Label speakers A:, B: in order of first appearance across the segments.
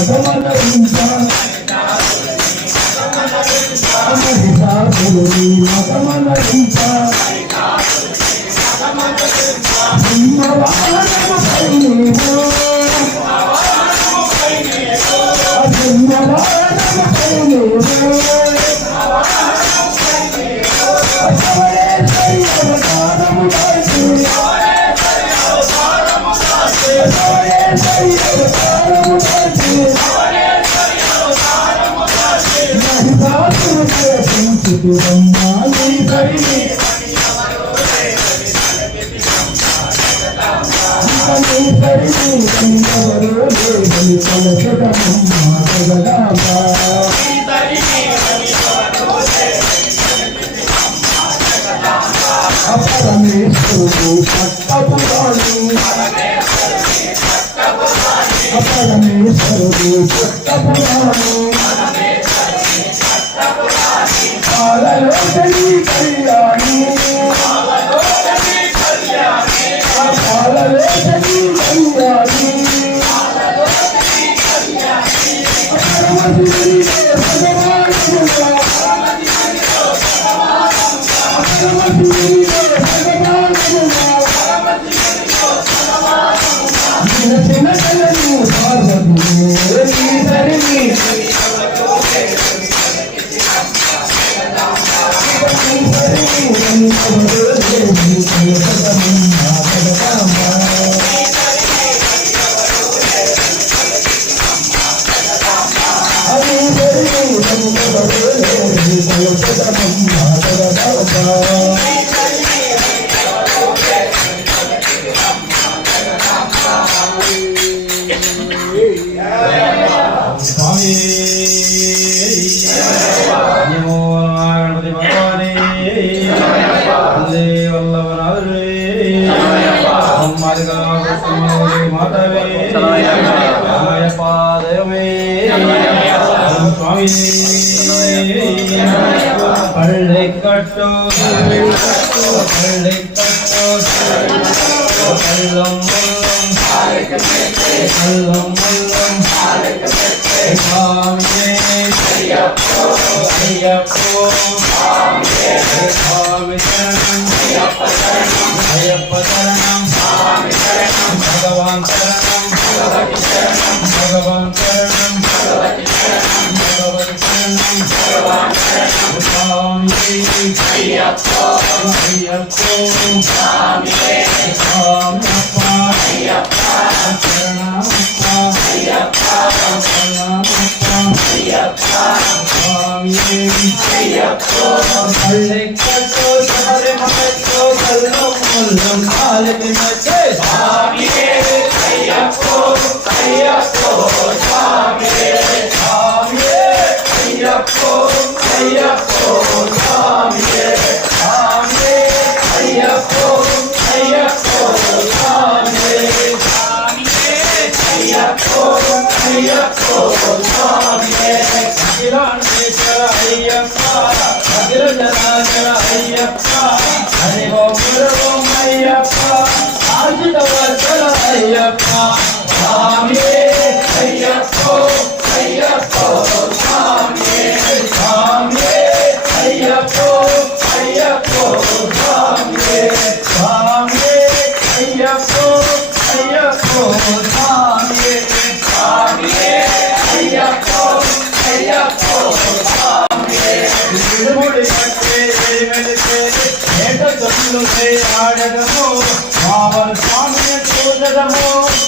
A: మతమల I'm gonna
B: स्वामी अय्यप्पो भाविशरणं अय्यप्पशरणं भगवान् शरणं भगवान् शरणं भगवन् शरणं स्वामी अय्यप्पो अय्यप्पो Hallelujah.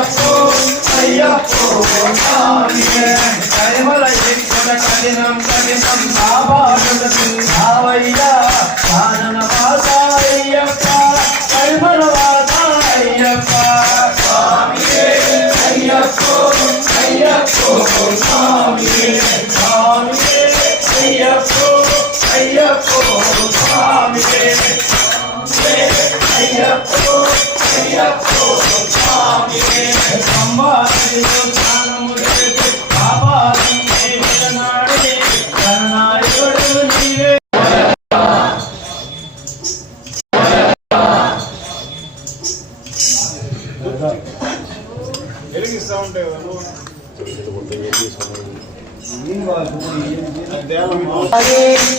B: అయ్యప్పో అయ్యప్పో కరిమలయ్యన కఠినం కఠినం బాబాజన సింహావయ్య కానన వాత అయ్యప్ప కరిమల వాత అయ్యప్ప అయ్యప్పో అయ్యప్పో స్వామి స్వామి అయ్యప్పో అయ్యప్పో స్వామి అయ్యప్పో అయ్యప్పో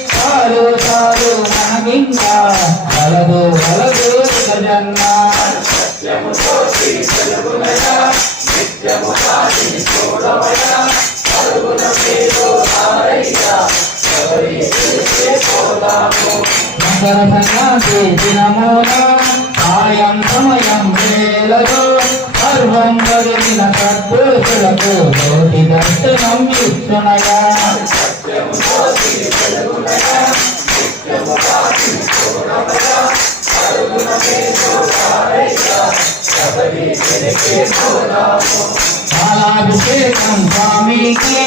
C: చాలు చాలు మనకింకా వలదు వలదు జన్మ మకర సంక్రాంతి దినమూల సాయం సమయం వేళలో సర్వం కలిగిన సద్పురుషులకు జ్యోతి దర్శనం ఇస్తునగా పాలాభిషేకం స్వామికి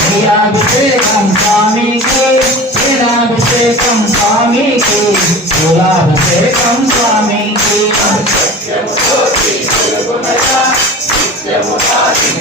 C: నెయ్యాభిషేకం స్వామికి. క్షీరాభిషేకం స్వామికి పూలాభిషేకం స్వామికి నిత్యము కర్పూరహారతి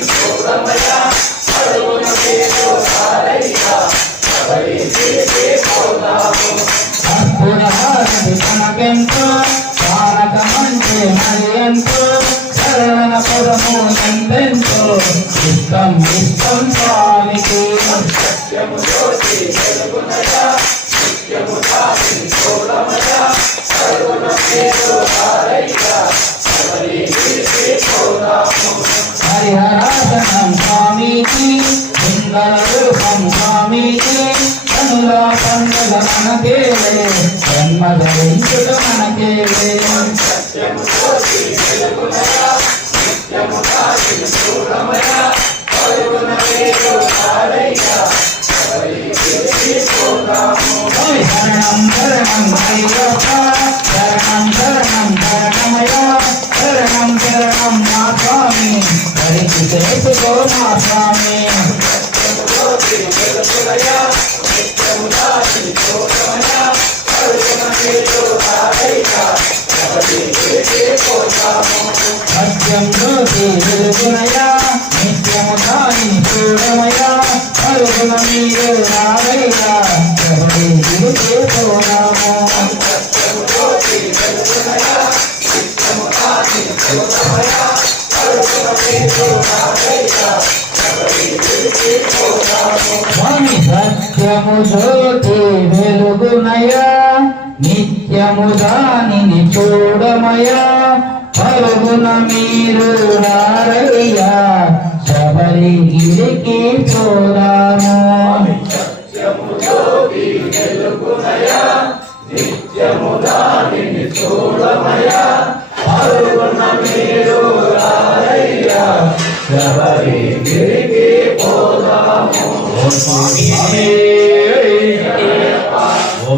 C: శరణం శరణం హరియోగ శరణం శరణం శరణమయ శరణం శరణం మా స్వామి హరికి చేసుకో మా స్వామి సత్యం జ్యోతి నిత్యము దాని చూడమయా అరుగుణ మీరు రావయ్యా వెలుగునయ? నిత్యము దానిని చూడమయ? పరుగున మీరు రారయ్యా శబరిగిరికి పోరాము ఓం శ్రీ
D: స్వామి ఓం హరిహర సుతనే ఓం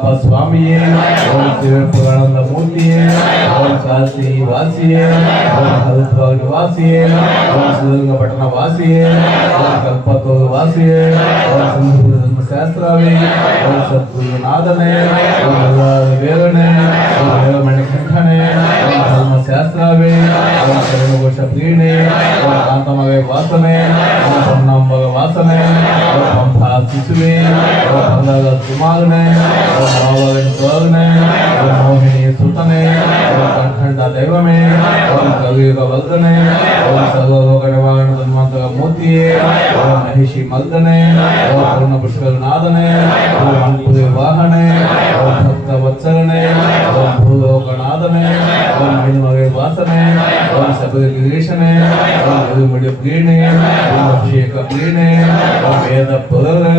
D: அப்பா சுவாமியே ஓம் சிவபுராணந்த மூர்த்தியே ஓம் சாஸ்திரி வாசியே ஓம் சதுத்வாகி வாசியே ஓம் சுதங்க பட்டண வாசியே ஓம் கல்பத்தோது வாசியே ஓம் சிந்து சாஸ்திராவே ஓம் சத்குருநாதனே ஓம் வேலனே ஓம் வேலமணி கண்டனே ఓం ధర్మశాస్త్రావే ఓం శరణఘోష ప్రియునే ఓం కాంతమగ వాసనే ఓం పొన్నంబగ వాసనే ఓం పంపా శిశువే ఓం పందగ కుమారునే ఓం భావగని తోరునే ఓం మోహిని సుతనే ఓం కంఠండ దైవమే ఓం కవియుగ వల్దనే ఓం సర్వలోక నివారణ ధన్వంతక మూర్తియే ఓం మహిషి మల్దనే ఓం పూర్ణ పుష్కర నాదనే ఓం మణిపురి వాహనే ఓం భక్త వత్సలనే ఓం భూలోక ஓம் மனிதமாக வாசனை ஓம் சபத கிரீஷனே ஓம் எதுமுடிய பிளீனே ஓம் அபிஷேக பிளீனே ஓம் வேத புதரே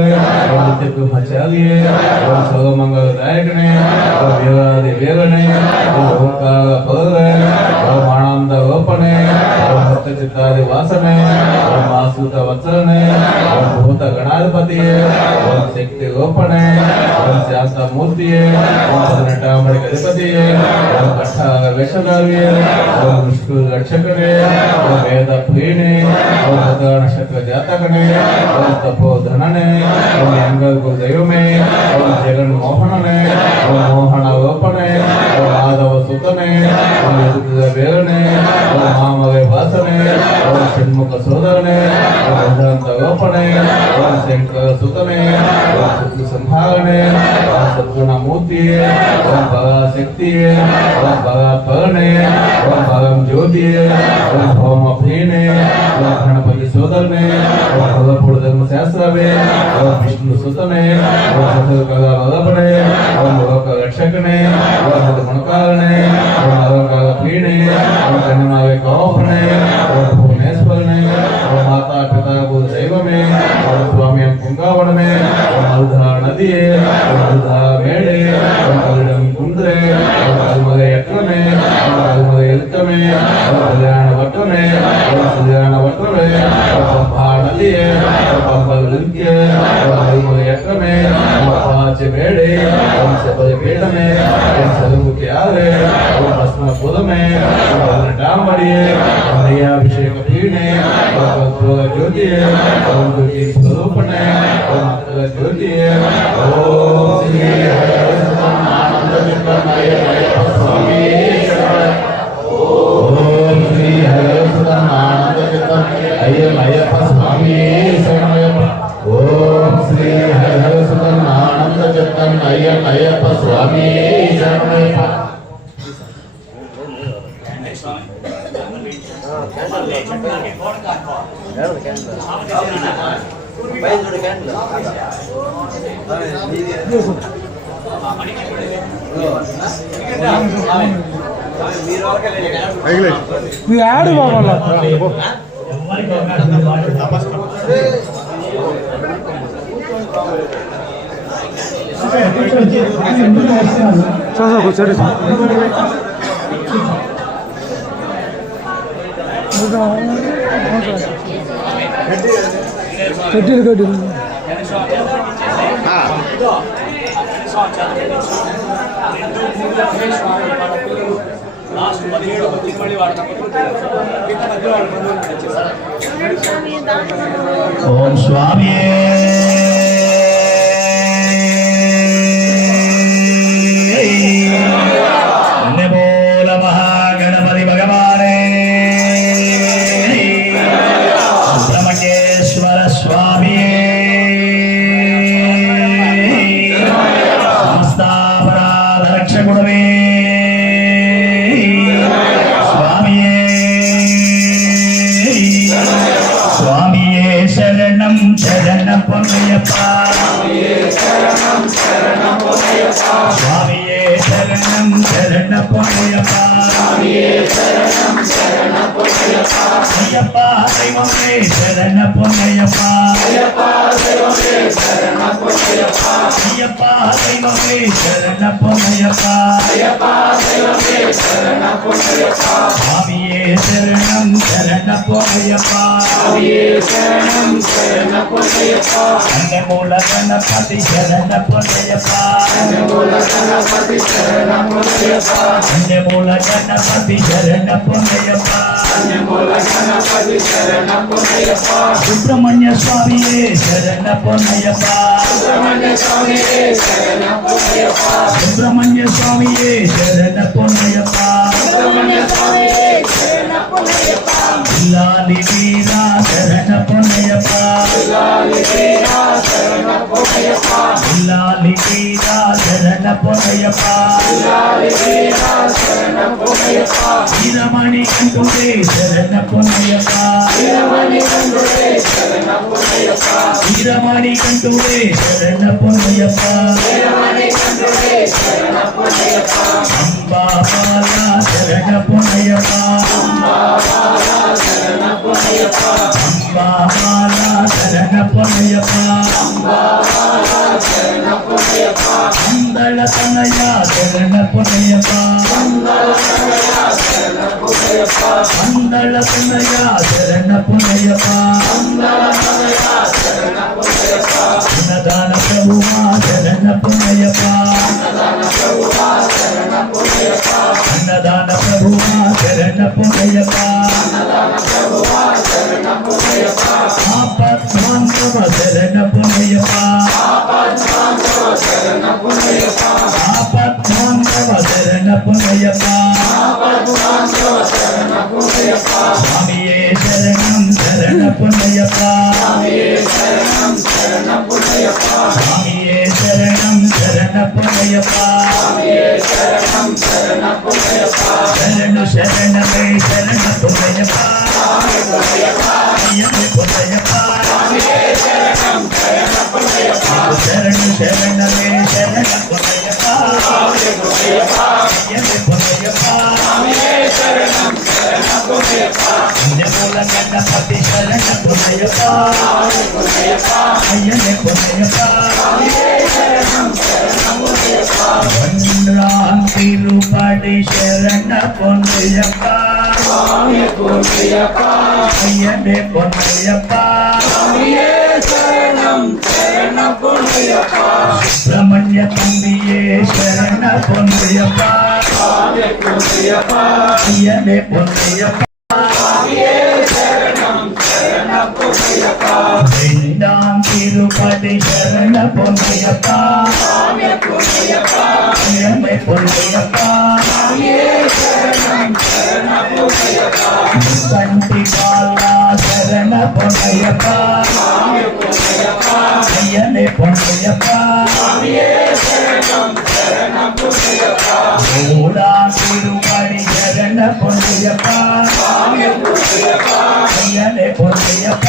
D: ஓம் நித்தியக்கு மச்சாலியே ஓம் சோகமங்கல தாயகனே ஓம் வேதாதி வேலனே ஓம் ஓங்கார புதரே चित्तादि वासने ओम आसूत वत्सलने ओम भूत गणाधिपति ओम शक्ति गोपने ओम शांता मूर्ति ओम पदनटामणि गणपति ओम अष्टांग वेशधारी ओम विष्णु रक्षकने ओम वेद प्रीणे ओम भूत नक्षत्र जातकने ओम तपो धनने ओम अंग को दैवमे ओम जगन मोहनने ओम मोहन गोपने షణ్ముఖ సోదరునే సిద్ధాంత గోపనే శంకర సుతనే సంహారనే సద్గుణమూర్తియే ఓం పరా శక్తియే ఓం పరా పరణే ఓం పరం జ్యోతియే ఓం భౌమ ప్రియనే ఓం గణపతి సోదరునే ఓం పదపూడు ధర్మశాస్త్రమే ఓం విష్ణు సుతనే ఓం సతుర్గద వల్లభనే ఓం లోక రక్షకనే ఓం సద్గుణకారనే ఓం అలంకార ప్రియనే ఓం కన్యనావే కోపనే ఓం போனமே. அதுதான் நதியே அதுதான் மேடே அதிடம் குன்றே அது மத எட்டமே அது மத எழுத்தமே சரியான வட்டமே சரியான வட்டமே பப்பா நதியே பப்பா விழுந்தியே அது மத எட்டமே ஆச்சு மேடே செப்பது பீடமே செலும்புக்கு யாரு பஸ்ம புதமே श्याम स्वामी ओम श्री हरिसुदन आनंद चिंतन आनंद चिंतन अय्य अय्यप्प स्वामी the candle. Where is the candle? We
E: add Baba.
A: 자자 고쳐리 보자 보자 కడ్డీలు కడ్డీలు లాస్ట్ పదిహేడు తిరుమలి
E: ఓం స్వామి పొన్నయ్యప్ప ஐயப்பா தெய்வமே சரண பொன்னையப்பா சாமியே சரணம் சரண பொன்னையப்பா அந்த மூல கணபதி சரண பொன்னையப்பா அந்த மூல கணபதி சரண பொன்னையப்பா அந்த மூல கணபதி சரண பொன்னையப்பா சுப்பிரமணிய சுவாமியே சரண பொன்னையப்பா పొన్నయ్యప్ప సుబ్రహ్మణ్య స్వామియే శరణ పొన్నయ్యప్ప ఇల్లాలి వీరా சரண பொன்னையப்பா இல்லாலி வீரா சரண பொன்னையப்பா வீரமணி கண்டுடே சரண பொன்னையப்பா வீரமணி கண்டுடே சரண பொன்னையப்பா அம்பா பாலா சரண பொன்னையப்பா அம்பா பாலா சரண பொன்னையப்பா అంబాలా శరణ పొనయప్ప అంబాలా మందళ తనయ శరణ పునయప మందళ తనయ శరణ పునయప అన్నదాన ప్రభువా శరణ పునయప అన్నదాన ప్రభువా శరణ పునయప ఆపద్వాంతవ శరణ పునయప ఆపద్వాంతవ శరణ పునయప స్వామియే శరణం శరణ పునయప స్వామియే శరణం శరణ పునయప శరణు శరణమే శరణ పునయప అయ్యప్ప పునయప శరణు శరణమే శరణ పునయప అయ్యప్ప పునయప పుణ్యమూల గణపతి శరణ పునయప అయ్యనే పునయప తిరుపడి శరణ சாமியே பொன்னையப்பா ஐயனே பொன்னையப்பா. சாமியே சரணம் சரணம் பொன்னையப்பா சுப்பிரமணிய தம்பியே சரண பொன்னையப்பா சாமியே பொன்னையப்பா. ஐயனே பொன்னையப்பா சாமியே சரணம் சரண பொன்னையப்பா ரெண்டாம் திருப்பதி சரண பொன்னையப்பா சாமியே பொன்னையப்பா. ஐயனே కంటి బాల శరణ పొన్నయ్యప్ప అయ్యనే పొన్నయ్యప్ప మూడా తిరుపడి శరణ పొన్నయ్యప్ప అయ్యనే పొన్నయ్యప్ప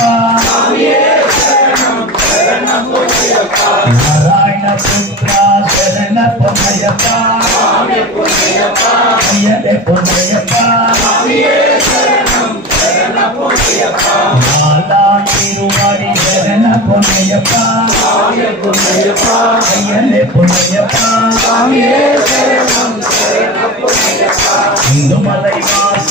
E: నారాయణ పుత్ర శరణ పొన్నయ్యప్ప అయ్యనే పొన్నయ్యప్ప మాలా తిరువాడి శరణ పొన్నయ్యప్ప అయ్యనే పొన్నయ్యప్ప ఇందుమలై వాస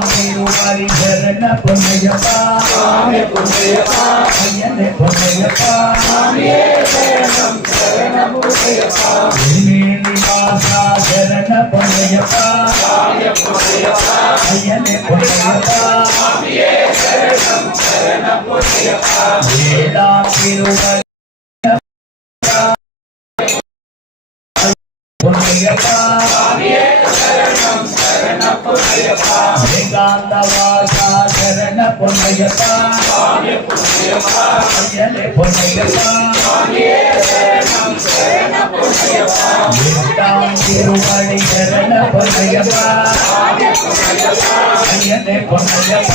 E: வாரி சரண பொன்னையப்பா பொன்னையப்பா ஐயனே பொன்னையப்பா சரண பொன்னையப்பா நிவாசா சரண பொன்னையப்பா ஐயனே பொன்னையப்பா சரண பொன்னையப்பா வேதா திருவள்ளி பொன்னையப்பா శరణ పొన్నయ్యప్ప అయ్యనే పొన్నయ్యప్ప వేదా తిరువడి పొన్నయ్యప్ప వేదాంత వాస శరణ పొన్నయ్యప్ప అయ్యనే పొన్నయ్యప్ప వేదాం తిరువడి శరణ పొన్నయ్యప్ప అయ్యనే పొన్నయ్యప్ప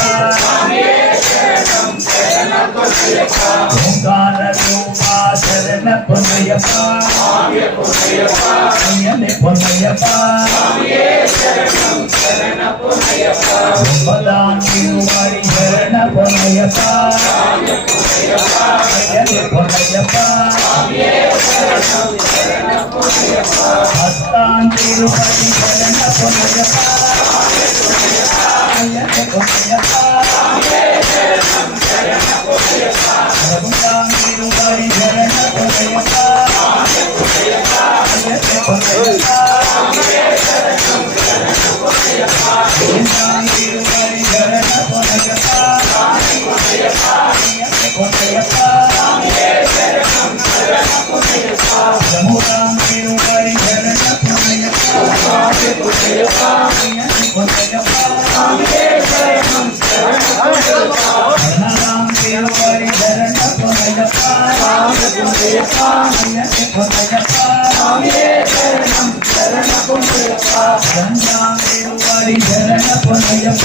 E: ఓంకార రూపా శరణ పొన్నయ్యప్ప అయ్యనే పొన్నయ్యప్ప ఒంబదాం పొన్నయ్యప్ప అయ్యనే పొన్నయ్యప్ప హస్తాం తిరుపతి శరణ పొన్నయ్యప్ప అయ్యనే పొన్నయ్యప్ప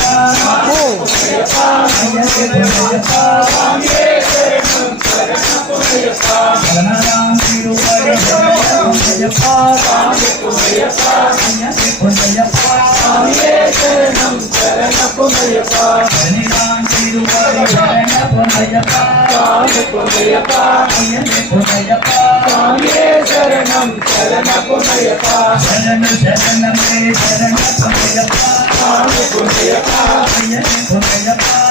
E: శరణం తిరుపతి శరణపు అయ్యప్ప శరణాం తిరుపతి అయ్యప్ప అయ్యప్ప శరణాం తిరుపతి శరణపు అయ్యప్ప శరణ శరణు శరణమే శరణపు అయ్యప్ప జ్యోతి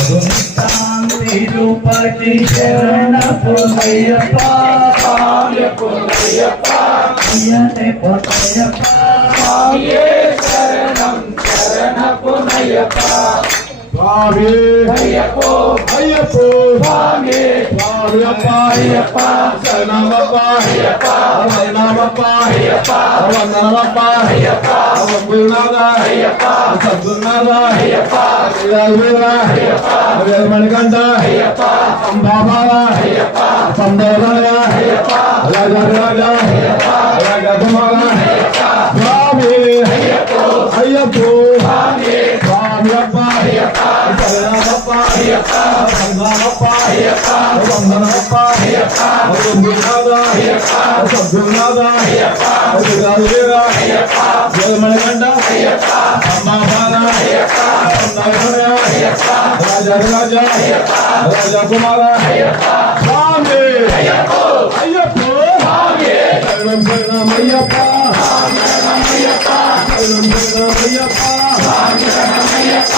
E: జ్యోతివే శరణపు అయ్యప్ప రూపటి శరణపు అయ్యప్ప.
F: சுவாமி. ஐயப்போ. ஐயப்போ. சுவாமி. சுவாமி அப்பா ஐயப்பா. சரணமப்பா. ஐயப்பா. வந்தனமப்பா ஐயப்பா. வந்தனமப்பா ஐயப்பா. வம்புநாதா ஐயப்பா. சத்துநாதா ஐயப்பா. ஐயப்பா. வீரமணிகண்டா ஐயப்பா. சம்பாபாலா ஐயப்பா. சம்பவனா ஐயப்பா. ஐயப்பா. சுவாமி. ஐயப்போ. ஐயப்போ. ಅಯ್ಯಪ್ಪ ರಂಗನಪ್ಪ ಅಯ್ಯಪ್ಪ ರಂಗನಪ್ಪ ಅಯ್ಯಪ್ಪ ರಂಗನಾದ ಅಯ್ಯಪ್ಪ ರಂಗನಾದ ಅಯ್ಯಪ್ಪ ರಂಗನಾದ ಅಯ್ಯಪ್ಪ ಜಯಮಣಗಂಡ ಅಯ್ಯಪ್ಪ ಅಮ್ಮ ಬಾಲ ಅಯ್ಯಪ್ಪ ನಗರ ಅಯ್ಯಪ್ಪ ರಾಜ ರಾಜ ಅಯ್ಯಪ್ಪ ರಾಜ ಕುಮಾರ ಅಯ್ಯಪ್ಪ ಸ್ವಾಮಿ ಅಯ್ಯಪ್ಪ ಅಯ್ಯಪ್ಪ ಸ್ವಾಮಿ ಶರಣಂ ಶರಣಂ ಅಯ್ಯಪ್ಪ ಶರಣಂ ಅಯ್ಯಪ್ಪ ಶರಣಂ ಶರಣಂ ಅಯ್ಯಪ್ಪ ಶರಣಂ ಶರಣಂ ಅಯ್ಯಪ್ಪ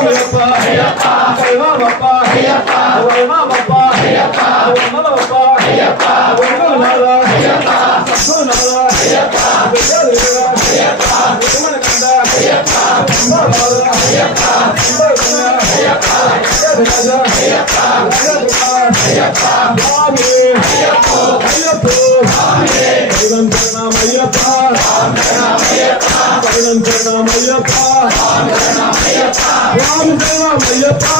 F: வைமாமப்பா ஐயப்பா வைமாமப்பா ஐயப்பா வைமாமப்பா ஐயப்பா வைமாமப்பா ஐயப்பா வைமாமப்பா ஐயப்பா வைமாமப்பா ஐயப்பா வைமாமப்பா ஐயப்பா வைமாமப்பா ஐயப்பா வைமாமப்பா ஐயப்பா வைமாமப்பா ஐயப்பா வைமாமப்பா ஐயப்பா வைமாமப்பா ஐயப்பா சுவாமி ஐயப்போ ஐயப்போ சுவாமி பைலம் சரணம் ஐயப்பா பைலம் சரணம் ஐயப்பா శరణం అయ్యప్ప.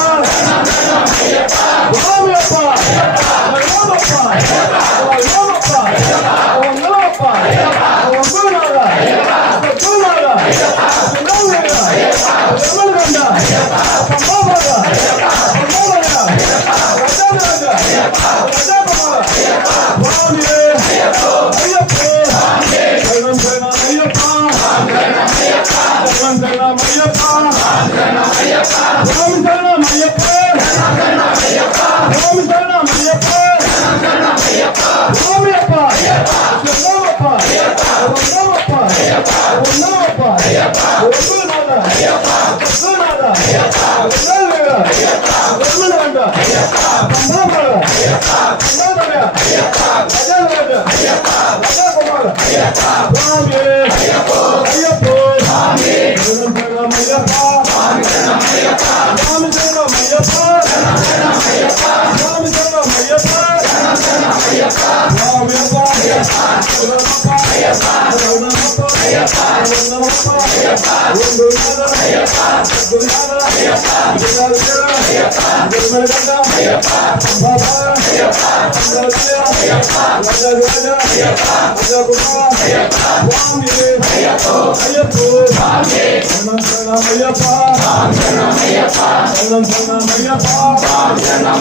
F: అదే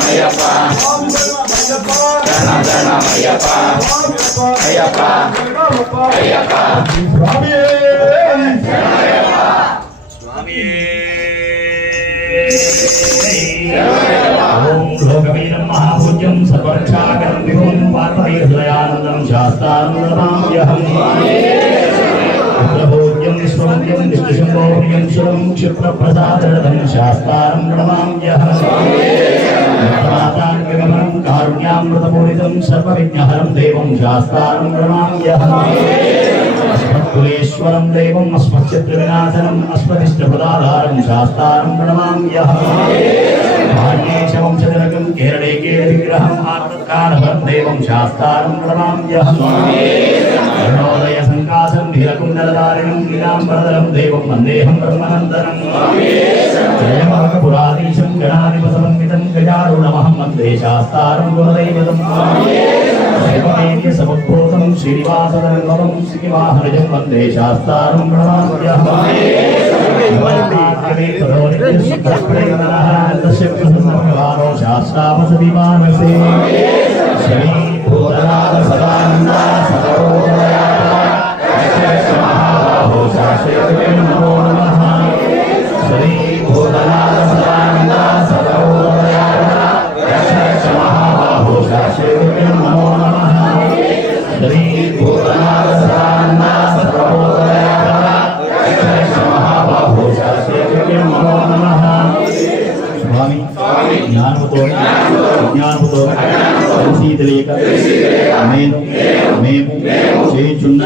F: అయ్యప్ప స్వామి అయ్యప్ప అయ్యప్ప శరణమప్ప అయ్యప్ప శరణమప్ప
E: మహాభూజ్యం సర్వరక్షాకరం విభుం పార్వహృదయానందం శాస్త్రానందమామ్యహం భూజ్యం విశ్వభూజ్యం విష్ణుశంభోర్యం శురం క్షిప్రప్రసాదం శాస్త్రారం ప్రణమామ్యహం మాతాన్విగమనం సర్వవిజ్ఞహరం దేవం శాస్త్రారం ప్రణమామ్యహం అస్మత్కులేశ్వరం దేవం అస్మత్శత్రువినాశనం అస్మదిష్టపదాధారం శాస్త్రారం ప్రణమామ్యహం భాగ్యేశవంశజనకం కేరళే కేర విగ్రహం దేవం శాస్త్రారం ప్రణమామ్యహం అరుణోదయ సంకాసం నీలకుండలధారిణం నీలాంబరధరం దేవం వందేహం బ్రహ్మనందనం. జయమహపురాధీశం గణాధిపసమన్వితం గజారుణమహం వందే శాస్త్రారం గుణదైవతం సముద్భూతం శ్రీనివాసదనం శ్రీవాహనజం వందే శాస్త్రారం ప్రణమామ్యహం శాస్త్రావసవిమానసే శ్రీ భూతనాథ జ్ఞానముతో తెలిసి తెలియక నేను మేము చేయుచున్న